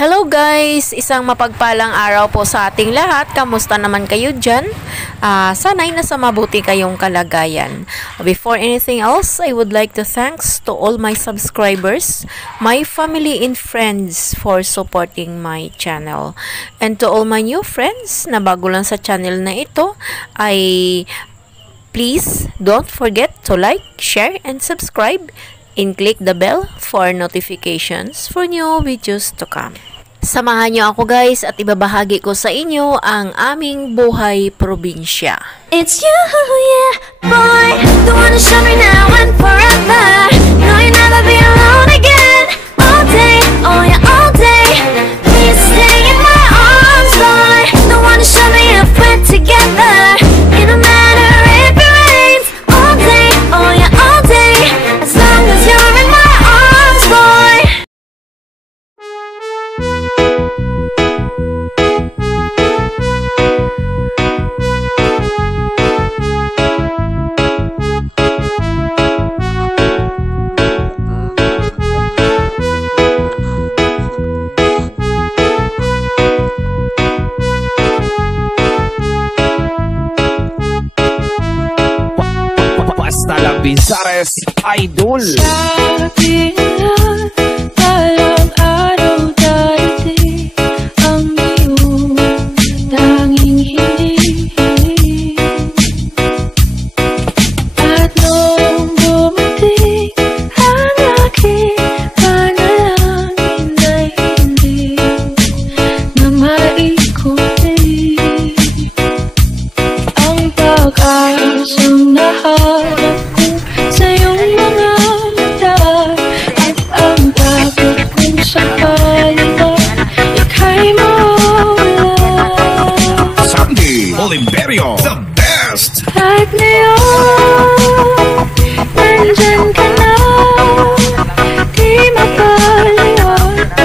Hello guys! Isang mapagpalang araw po sa ating lahat. Kamusta naman kayo dyan? Sana'y nasa mabuti kayong kalagayan. Before anything else, I would like to thanks to all my subscribers, my family and friends for supporting my channel. And to all my new friends na bago lang sa channel na ito, please don't forget to like, share, and subscribe. And click the bell for notifications for new videos to come. Samahan niyo ako guys at ibabahagi ko sa inyo ang aming buhay probinsya. It's you, yeah, boy, the one to show me now and forever. No, you'll never be alone again. All day, oh yeah, all day. Please stay in my arms, boy. The one to show me if we're together. It don't matter if it rains. All day, oh yeah, all day. As long as you're in my arms, boy. Bizares Idol. Sabi nila, balang araw darating ang iyong tanging hiling. At nung dumating ang aking panalangin ay hindi na maikutin ang pag-asang nahanap sa iyong mga mata at ang takot kung sakaling ika'y mawala. Sandy Oliverio, the best! At ngayon, nandyan ka na, di mapaliwanag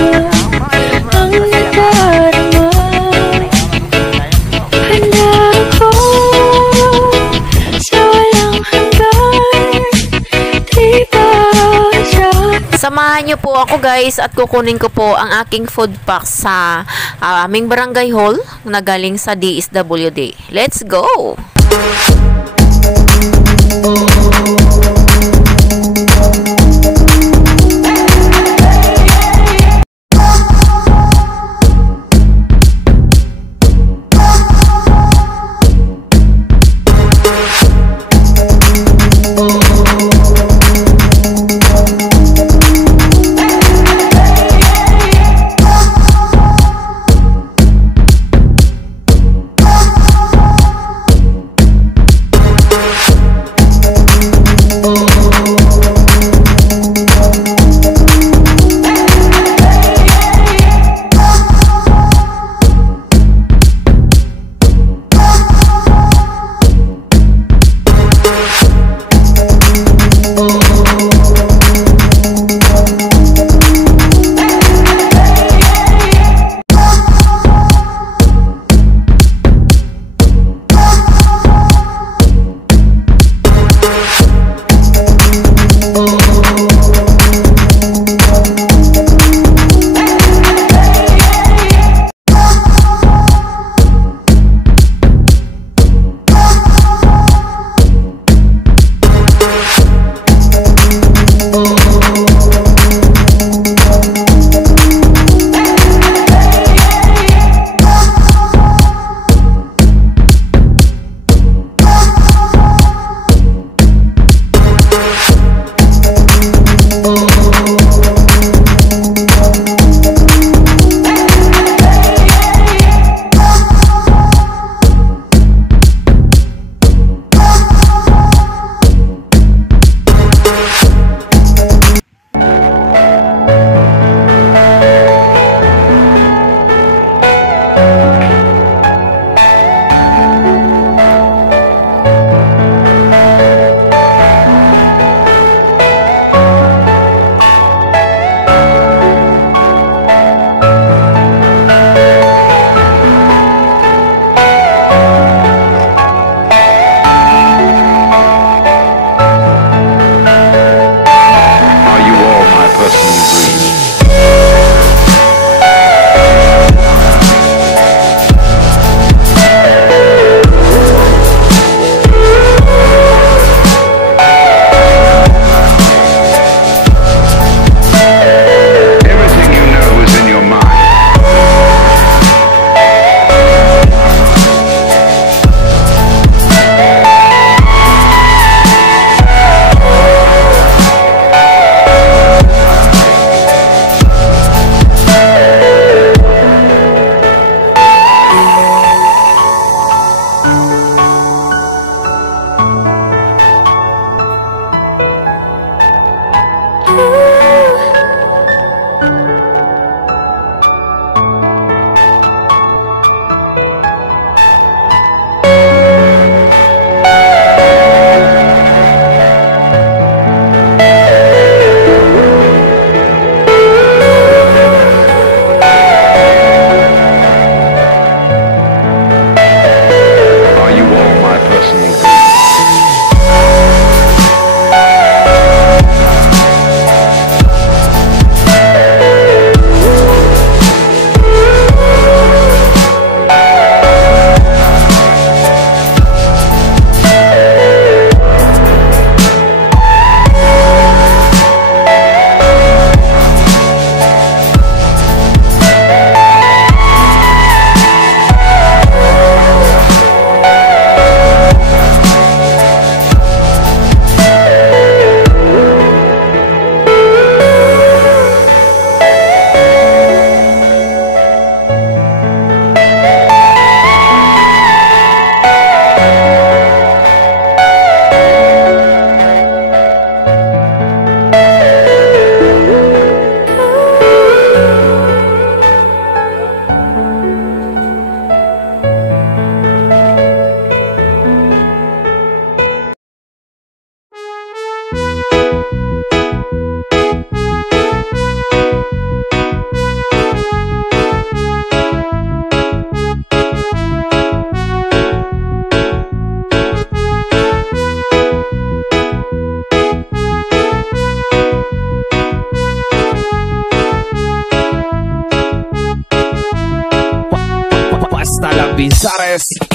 ang nadarama. Handa ako sa walang hanggan. Samahan niyo po ako guys at kukunin ko po ang aking food pack sa aming barangay hall na galing sa DSWD. Let's go!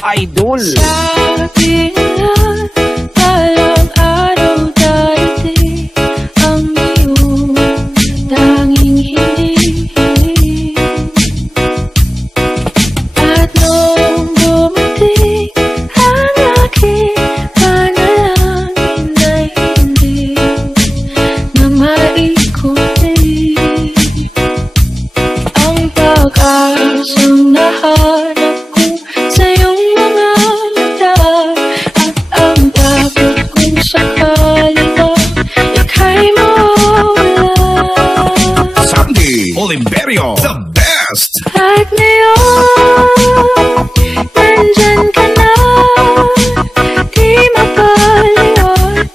idol. Sabi nila, balang araw darating ang iyong tanging hinihiling. At nung dumating ang aking panalangin ay hindi na maikutin ang pag-asang nahanap ko sa iyong mga mata. At ang takot kung sakali ba ika'y mawala. Sandy Oliverio, the best. At ngayon, nandyan ka na, di mapaliwanag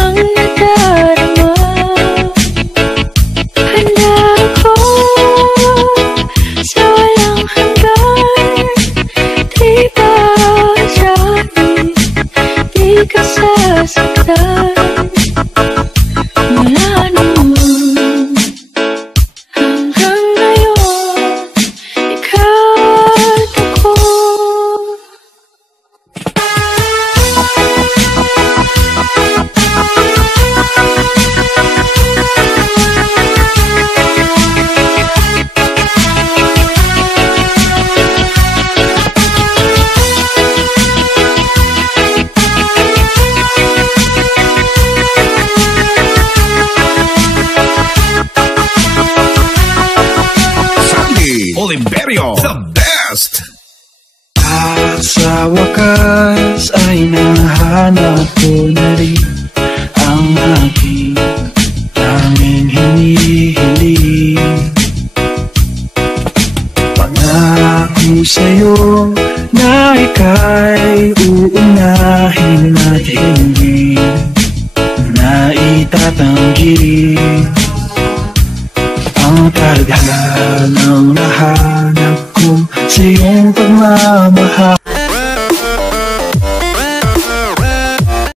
ang nadarama. Handa ako sa walang hanggan, di ba sabi, di ka sasaktan. Mula noon hanggang ngayon, ikaw at ako. Sandy Oliverio, the best. At sa wakas ay nahanap ko na rin ang aking tanging hinihiling. Pangako sa'yo na ika'y uunahin at hindi na itatanggi ang tadhanang nahanap ko sa iyong pagmamahal.